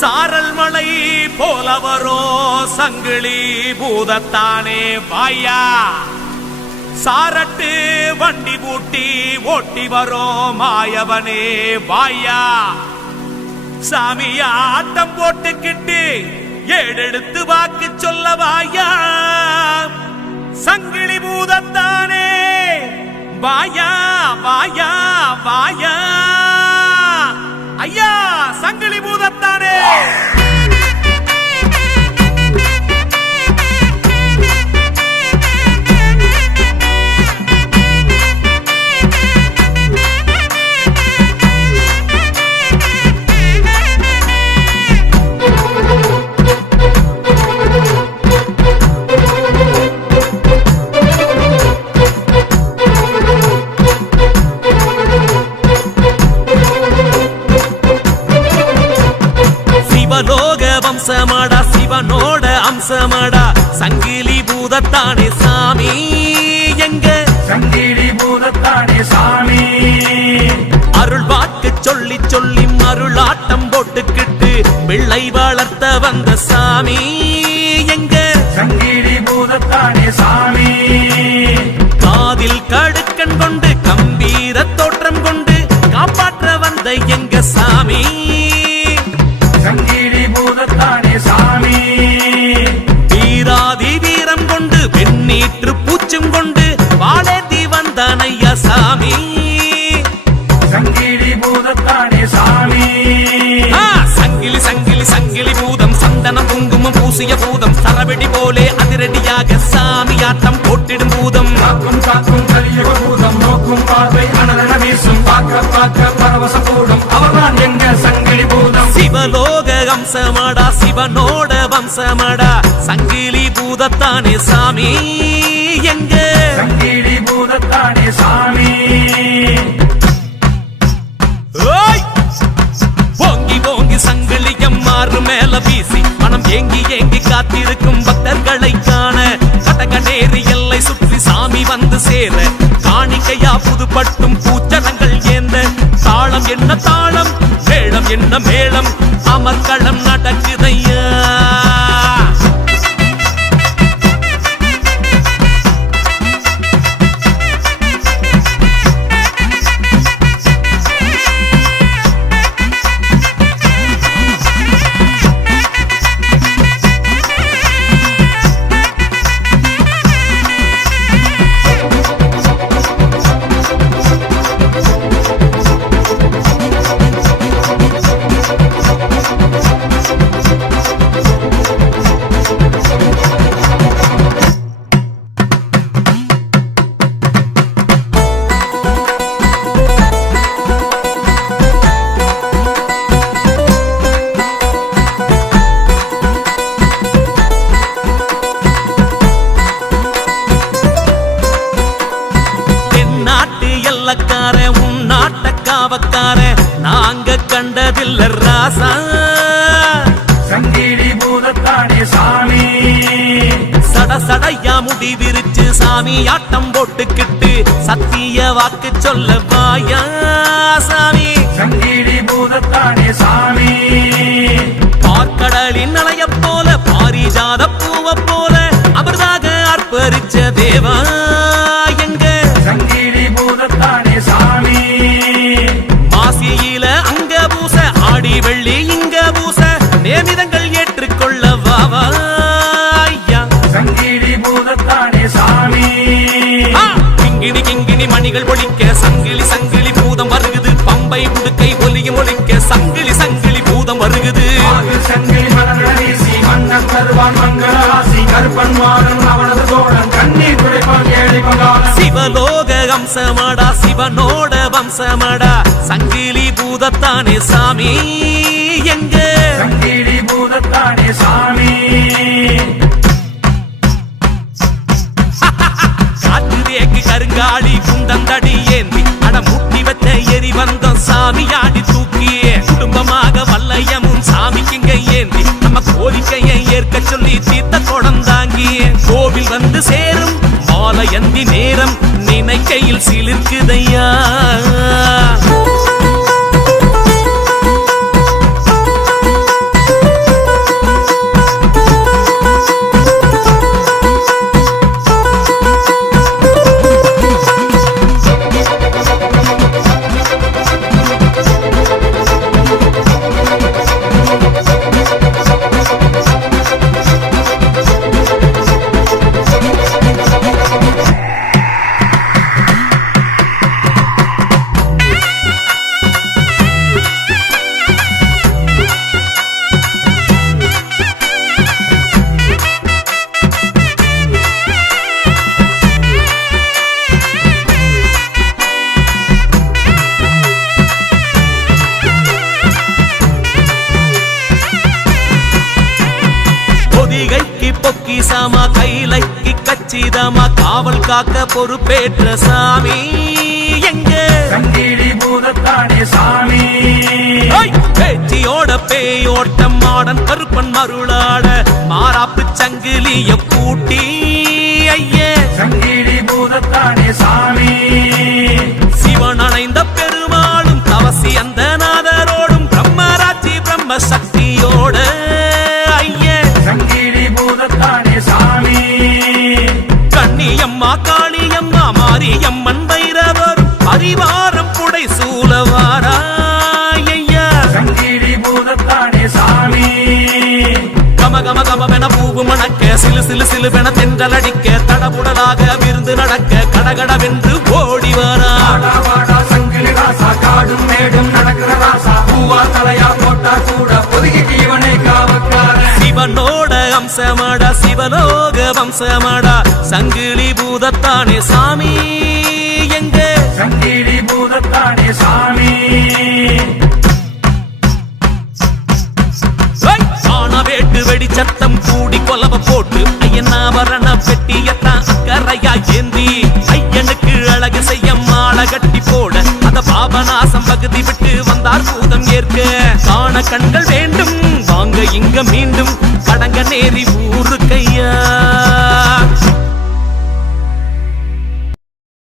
சாரல் மலை போல வரோ சங்கிலி பூதத்தானே வாயா சாரட்டு வண்டி பூட்டி ஓட்டி வரோ மாயவனே வாயா சாமியா ஆட்டம் போட்டுக்கிட்டு ஏடெடுத்து வாக்கு சொல்ல வாயா சங்கிலி பூதத்தானே வாயா வாயா வாயா ஐயா சங்கிலி பூதத்தானே வம்சமாடா சிவனோட அம்சமாடா சங்கிலி பூதத்தானே சாமி எங்க சங்கிலி பூதத்தானே சாமி அருள் வாக்கு சொல்லி சொல்லி மருளாட்டம் போட்டுக்கிட்டு பிள்ளை வளர்த்த வந்த சாமி எங்க சங்கிலி பூதத்தானே சாமி காதில் கடுக்கன் கொண்டு கம்பீர தோற்றம் கொண்டு காப்பாற்ற வந்த எங்க சாமி சங்கிலி பூதத்தானே சாமி வீராதி வீரம் கொண்டு வெண்ணீற்று பூச்சும் கொண்டு வாழேந்தி வந்தான் ஐயா சாமி சங்கிலி பூதத்தானே சாமி சங்கிலி சங்கிலி சங்கிலி பூதம் சந்தனம் குங்குமம் பூசிய பூதம் சரவெடி போலே அதிரடியாக சாமியாட்டம் போட்டிடும் பூதம் காக்கும் காக்கும் கலியுக பூதம் நோக்கும் பார்வை அனலன வீசும் பார்க்க பார்க்க பரவச பூதம் அவர்தான் எங்க சங்கிலி பூதம் சிவலோக அம்சமாடா சிவனோட வம்சமாடா சங்கிலி பூதத்தானே சாமி எங்க சங்கிலி பூதத்தானே சாமி ஓங்கி ஓங்கி சங்கிலியம் மாறு மேல வீசி மனம் ஏங்கி ஏங்கி காத்திருக்கும் பக்தர்களை காண கடகநேரி எல்லை சுற்றி சாமி வந்து சேர காணிக்கையா புதுப்பட்டும் பூச்சரங்கள் ஏந்த தாளம் என்ன தாளம் மேளம் என்ன மேளம் அமர்களம் நடக்குதையா நாங்க கண்டதில்ல ராசா சங்கிலி பூதத்தானே சாமி சட சடையா முடி விரிச்சு சாமி ஆட்டம் போட்டுக்கிட்டு சத்திய வாக்கு சொல்ல வாயா சாமி சங்கிலி பூதத்தானே சாமி பார்க்கடலின் அலைய போல பாரிஜாத பூவ போல அவர்தாக அர்ப்பரிச்ச தேவா எங்க சங்கிலி பூதத்தானே சாமி மாசியில அங்க பூச ஆடி வெள்ளி இங்க பூச நேமிதங்கள் ஏற்றுக்கொள்ள வாவா சங்கிலி பூதத்தானே சாமி கிங்கிணி கிங்கிணி மணிகள் ஒலிக்க சங்கிலி சங்கிலி பூதம் வருகுது பம்பை முடுக்கை ஒலியும் ஒலிக்க சங்கிலி சங்கிலி பூதம் வருகுது சங்கிலி மலர்கள் வீசி மன்னன் தருவான் மங்கள ஆசி கருப்பன் மாறன் அவனது தோழன் கண்ணீர் துடைப்பான் ஏழை பங்காளன் சிவலோக அம்சமாடா சிவனோட வம்சமாடா சங்கிலி பூதத்தானே சாமி எங்க சங்கிலி பூதத்தானே சாமி காட்டுதேக்கு கருங்காடி குண்டந்தடி ஏந்தி அடமுட்டி வச்ச எரி வந்தோம் சாமி ஆடி தூக்கியே குடும்பமாக வல்லையமும் சாமிக்குங்க ஏந்தி நம்ம கோரிக்கையை ஏற்க சொல்லி தீர்த்த கொடந்தாங்கியே கோவில் வந்து சேரும் மாலையந்தி நேரம் நினைக்கையில் சிலிர்க்குதையா பொக்கிசமா கைலைக்கு கச்சிதமா காவல் காக்க பொறுப்பேற்ற சாமி எங்க சங்கிலி பூதத்தானே சாமி பேச்சியோட பேயோட்டம் மாடன் கருப்பன் மருளாட மாறாப்பு சங்கிலிய பூட்டி ஐயே சங்கிலி பூதத்தானே சாமி சிவன் அணைந்த பெருமாளும் தவசி அந்த நாதரோடும் பிரம்மராட்சி பிரம்ம சக்தியோட ஐயே சங்கிலி பூதத்தானே சாமி கண்ணியம்மா காளியம்மா மாரியம்மன் பைரவர் பரிவாரம் புடை சூழவாரா ஐயா சங்கிலி பூதத்தானே சாமி கம கம கமவென பூவு மணக்க சிலு சிலு சிலுவென தென்றல் அடிக்க தடபுடலாக விருந்து நடக்க கடகடவென்று ஓடி வரா வாடா வாடா சங்கிலி ராசா காடும் மேடும் நடக்கிற ராசா பூவா தலையா போட்டா கூட ஒதுக்கி இவனை காவக்காரன் சிவனோட அம்சமாடா சிவலோக வம்சமாடா சங்கிலி பூதத்தானே சாமி எங்க சங்கிலி பூதத்தானே சாமி வேட்டு வெடி சத்தம் கூடி கொலவ போட்டு ஐயனாவரண பெட்டியத்தான் அக்கறையா ஏந்தி ஐயனுக்கு அழகு செய்ய மாலை கட்டி போட அத பாபநாசம் பகுதி விட்டு வந்தார் பூதம் ஏற்க காண கண்கள் வேண்டும் வாங்க இங்க மீண்டும் கடங்க நேரி ஊரு கையா